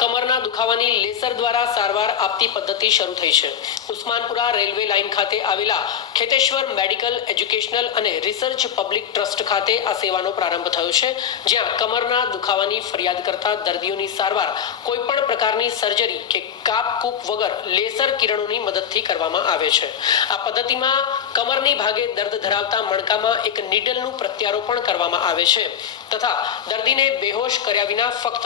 કમરના દુખાવાની laser દ્વારા સારવાર આપતી પદ્ધતિ શરૂ થઈ છે. ઉસ્માનપુરા રેલવે લાઇન ખાતે આવેલા ખેતેશ્વર મેડિકલ એજ્યુકેશનલ અને રિસર્ચ પબ્લિક ટ્રસ્ટ ખાતે આ સેવાનો પ્રારંભ થયો છે, જ્યાં કમરના દુખાવાની ફરિયાદ કરતા દર્દીઓની સારવાર કોઈ પણ પ્રકારની સર્જરી કે કાપ કૂપ વગર લેસર કિરણોની મદદથી કરવામાં આવે છે. આ પદ્ધતિમાં કમરની ભાગે દર્દ ધરાવતા મણકામાં એક નીડલનું પ્રત્યારોપણ કરવામાં આવે છે તથા દર્દીને બેહોશ કર્યા વિના ફક્ત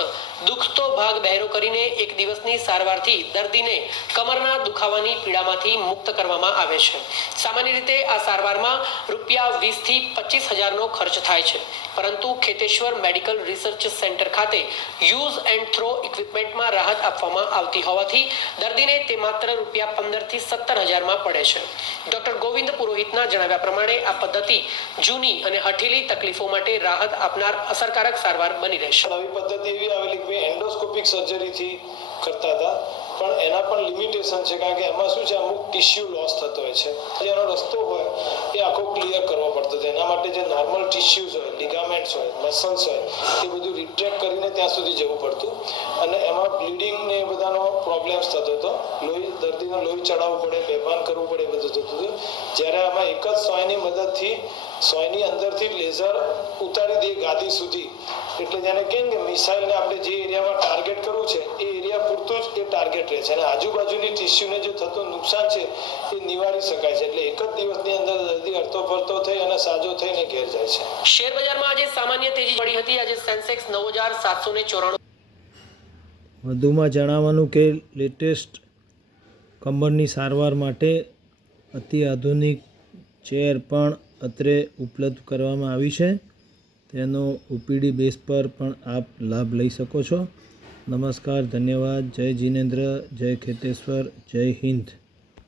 દુખતો ભાગ બહેરો કરીને એક દિવસની સારવારથી દર્દીને કમરના દુખાવાની પીડામાંથી મુક્ત કરવામાં આવે છે. સામાન્ય રીતે આ સારવારમાં રૂપિયા વીસથી પચીસ હજારનો ખર્ચ થાય છે. પરંતુ ખેતેશ્વર મેડિકલ રિસર્ચ સેન્ટર ખાતે યુઝ એન્ડ થ્રો ઇક્વિપમેન્ટમાં રાહત આપવામાં આવતી હોવાથી દર્દીને તે માત્ર રૂપિયા પંદરથી સત્તર હજારમાં પડે છે. ડોક્ટર ગોવિંદ પુરોહિતના જણાવ્યા પ્રમાણે આ પદ્ધતિ જૂની અને હઠીલી તકલીફો માટે રાહત આપનાર અસરકારક સારવાર બની રહેશે. નવી પદ્ધતિ એવી આવેલી કે એન્ડોસ્કોપિક સર્જરીથી કરતા હતા, પણ એના પણ લિમિટેશન છે, કારણ કે એમાં શું છે, અમુક ટિશ્યુ લોસ થતો હોય છે. જેનો રસ્તો હોય, એ આખો ક્લિયર કરવો પડતો હતો. એના માટે જે નોર્મલ ટિશ્યુઝ હોય લિગામેન્ટ્સ હોય મસલ્સ હોય તે બધું રિટ્રેક્ટ કરીને ત્યાં સુધી જવું પડતું. અને એમાં બ્લીડિંગ ને એ બધાનો પ્રોબ્લેમ્સ થતો હતો. લોહી, દર્દીને લોહી ચડાવવું પડે, બેભાન કરવું પડે બધું થતું હતું. જ્યારે આમાં એક જ સોયની મદદથી, સોયની અંદરથી લેઝર ઉતારી દે ગાદી સુધી. એટલે જેને કેમ કે મિસાઇલને આપણે જે એરિયામાં ટાર્ગેટ જ એ ટાર્ગેટ રહે છે. અને આજુબાજુની ટીસ્યુને જે થતું નુકસાન છે એ નિવારી શકાય છે. એટલે એક જ દિવસની અંદર દર્દી હરતો ફરતો થઈ અને સાજો થઈને ઘેર જાય છે. શેર બજારમાં આજે સામાન્ય તેજી પડી હતી. આજે સેન્સેક્સ નવ હજાર સાતસો ને ચોરાણું. વધુમાં જણાવવાનું કે લેટેસ્ટ કમરની સારવાર માટે અતિ આધુનિક ચેર પણ અત્રે ઉપલબ્ધ કરવામાં આવી છે. તેનો ઓપીડી બેઝ પર પણ આપ લાભ લઈ શકો છો. નમસ્કાર ધન્યવાદ. જય જિનેન્દ્ર જય ખેતેશ્વર જય હિન્દ.